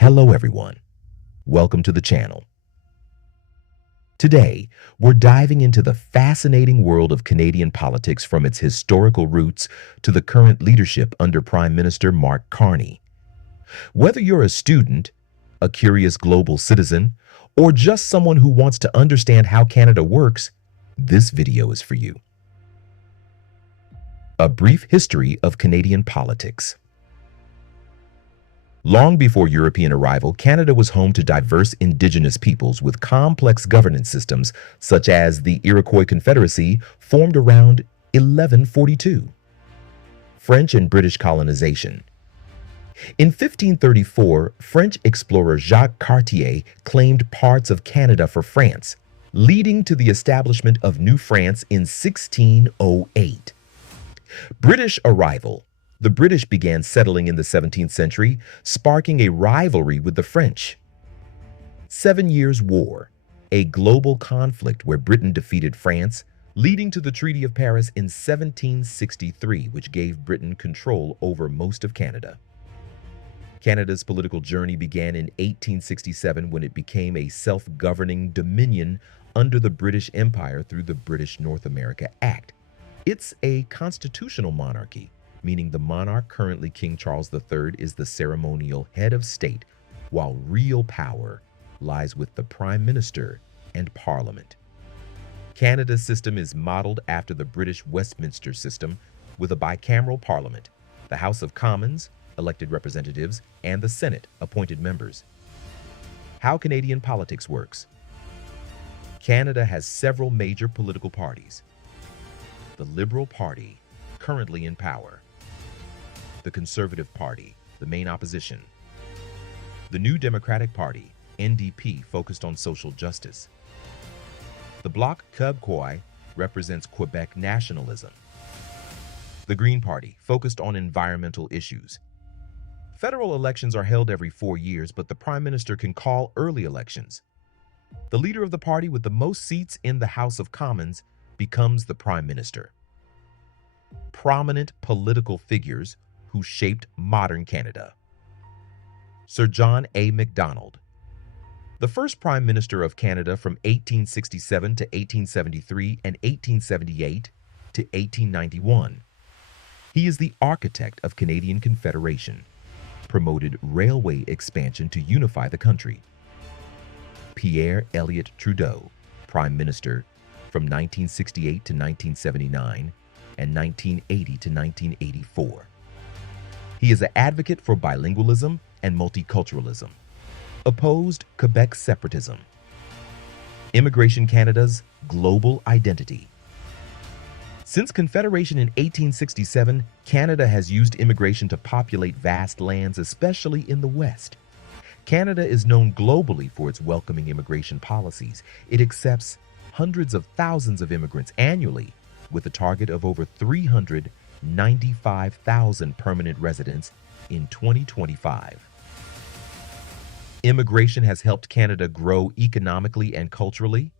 Hello everyone, welcome to the channel. Today, we're diving into the fascinating world of Canadian politics from its historical roots to the current leadership under Prime Minister Mark Carney. Whether you're a student, a curious global citizen, or just someone who wants to understand how Canada works, this video is for you. A brief history of Canadian politics. Long before European arrival, Canada was home to diverse Indigenous peoples with complex governance systems, such as the Iroquois Confederacy, formed around 1142. French and British colonization. In 1534, French explorer Jacques Cartier claimed parts of Canada for France, leading to the establishment of New France in 1608. British arrival. The British began settling in the 17th century, sparking a rivalry with the French. 7 Years' War, a global conflict where Britain defeated France, leading to the Treaty of Paris in 1763, which gave Britain control over most of Canada. Canada's political journey began in 1867 when it became a self-governing dominion under the British Empire through the British North America Act. It's a constitutional monarchy, meaning the monarch, currently King Charles III, is the ceremonial head of state, while real power lies with the Prime Minister and Parliament. Canada's system is modeled after the British Westminster system, with a bicameral parliament, the House of Commons, elected representatives, and the Senate, appointed members. How Canadian politics works. Canada has several major political parties. The Liberal Party, currently in power. The Conservative Party, the main opposition. The New Democratic Party, NDP, focused on social justice. The Bloc Québécois represents Quebec nationalism. The Green Party, focused on environmental issues. Federal elections are held every 4 years, but the Prime Minister can call early elections. The leader of the party with the most seats in the House of Commons becomes the Prime Minister. Prominent political figures who shaped modern Canada. Sir John A. Macdonald, the first Prime Minister of Canada from 1867 to 1873 and 1878 to 1891. He is the architect of Canadian Confederation, promoted railway expansion to unify the country. Pierre Elliott Trudeau, Prime Minister from 1968 to 1979 and 1980 to 1984. He is an advocate for bilingualism and multiculturalism. Opposed Quebec separatism. Immigration Canada's global identity. Since Confederation in 1867, Canada has used immigration to populate vast lands, especially in the West. Canada is known globally for its welcoming immigration policies. It accepts hundreds of thousands of immigrants annually, with a target of over 395,000 permanent residents in 2025. Immigration has helped Canada grow economically and culturally.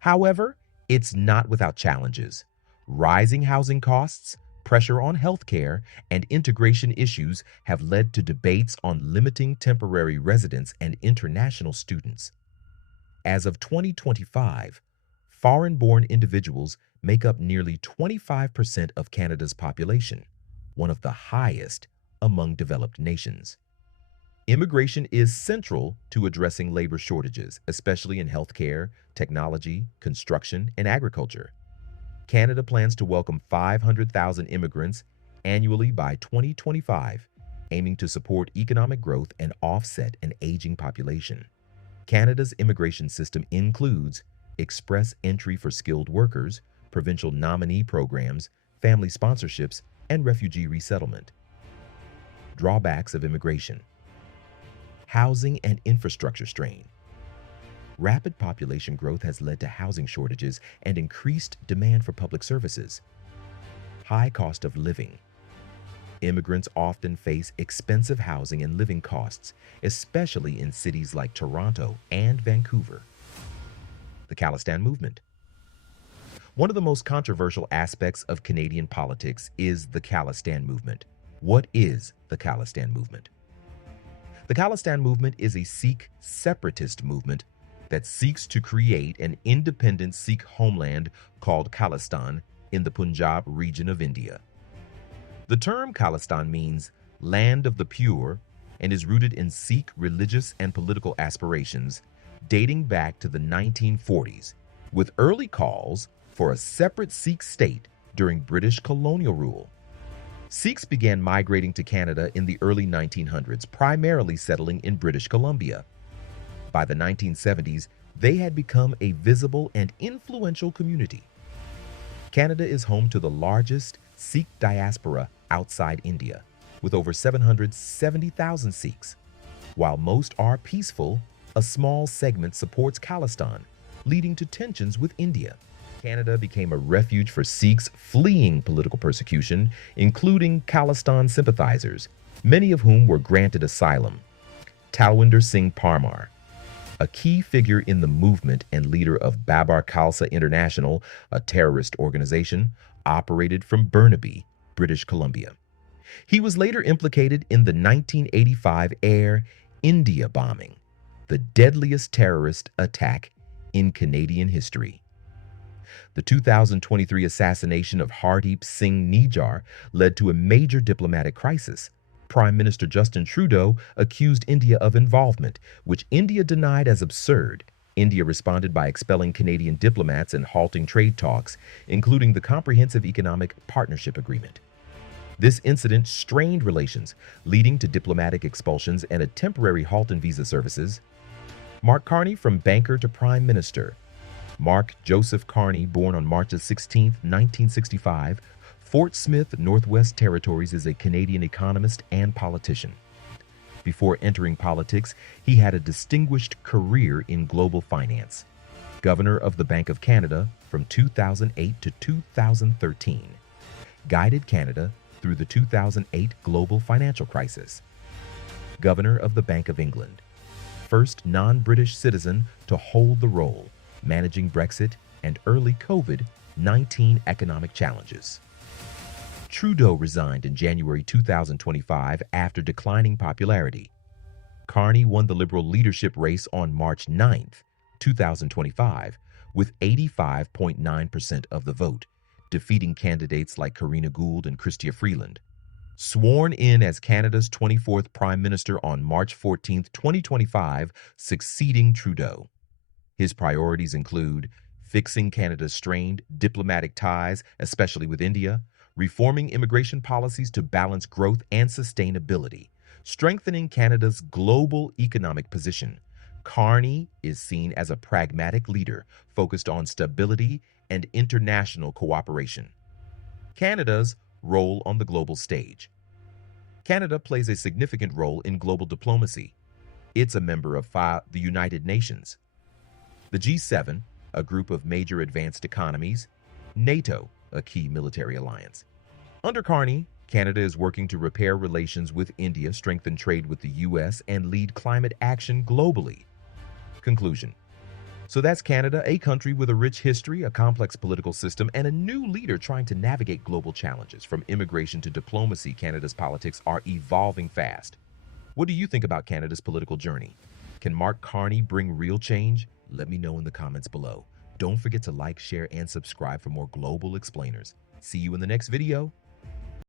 However, it's not without challenges. Rising housing costs, pressure on healthcare, and integration issues have led to debates on limiting temporary residents and international students. As of 2025, foreign-born individuals make up nearly 25% of Canada's population, one of the highest among developed nations. Immigration is central to addressing labor shortages, especially in healthcare, technology, construction, and agriculture. Canada plans to welcome 500,000 immigrants annually by 2025, aiming to support economic growth and offset an aging population. Canada's immigration system includes express entry for skilled workers, provincial nominee programs, family sponsorships, and refugee resettlement. Drawbacks of immigration. Housing and infrastructure strain. Rapid population growth has led to housing shortages and increased demand for public services. High cost of living. Immigrants often face expensive housing and living costs, especially in cities like Toronto and Vancouver. The Khalistan movement. One of the most controversial aspects of Canadian politics is the Khalistan movement. What is the Khalistan movement? The Khalistan movement is a Sikh separatist movement that seeks to create an independent Sikh homeland called Khalistan in the Punjab region of India. The term Khalistan means land of the pure and is rooted in Sikh religious and political aspirations dating back to the 1940s, with early calls for a separate Sikh state during British colonial rule. Sikhs began migrating to Canada in the early 1900s, primarily settling in British Columbia. By the 1970s, they had become a visible and influential community. Canada is home to the largest Sikh diaspora outside India, with over 770,000 Sikhs. While most are peaceful, a small segment supports Khalistan, leading to tensions with India. Canada became a refuge for Sikhs fleeing political persecution, including Khalistan sympathizers, many of whom were granted asylum. Talwinder Singh Parmar, a key figure in the movement and leader of Babar Khalsa International, a terrorist organization, operated from Burnaby, British Columbia. He was later implicated in the 1985 Air India bombing, the deadliest terrorist attack in Canadian history. The 2023 assassination of Hardeep Singh Nijjar led to a major diplomatic crisis. Prime Minister Justin Trudeau accused India of involvement, which India denied as absurd. India responded by expelling Canadian diplomats and halting trade talks, including the Comprehensive Economic Partnership Agreement. This incident strained relations, leading to diplomatic expulsions and a temporary halt in visa services. Mark Carney, from banker to prime minister. Mark Joseph Carney, born on March 16, 1965, Fort Smith, Northwest Territories, is a Canadian economist and politician. Before entering politics, he had a distinguished career in global finance. Governor of the Bank of Canada from 2008 to 2013. Guided Canada through the 2008 global financial crisis. Governor of the Bank of England. First non-British citizen to hold the role, managing Brexit and early COVID-19 economic challenges. Trudeau resigned in January 2025 after declining popularity. Carney won the Liberal leadership race on March 9, 2025, with 85.9% of the vote, defeating candidates like Karina Gould and Chrystia Freeland. Sworn in as Canada's 24th Prime Minister on March 14, 2025, succeeding Trudeau. His priorities include fixing Canada's strained diplomatic ties, especially with India, reforming immigration policies to balance growth and sustainability, strengthening Canada's global economic position. Carney is seen as a pragmatic leader focused on stability and international cooperation. Canada's role on the global stage. Canada plays a significant role in global diplomacy. It's a member of the United Nations, the G7, a group of major advanced economies, NATO, a key military alliance. Under Carney, Canada is working to repair relations with India, strengthen trade with the U.S., and lead climate action globally. Conclusion. So that's Canada, a country with a rich history, a complex political system, and a new leader trying to navigate global challenges. From immigration to diplomacy, Canada's politics are evolving fast. What do you think about Canada's political journey? Can Mark Carney bring real change? Let me know in the comments below. Don't forget to like, share, and subscribe for more global explainers. See you in the next video.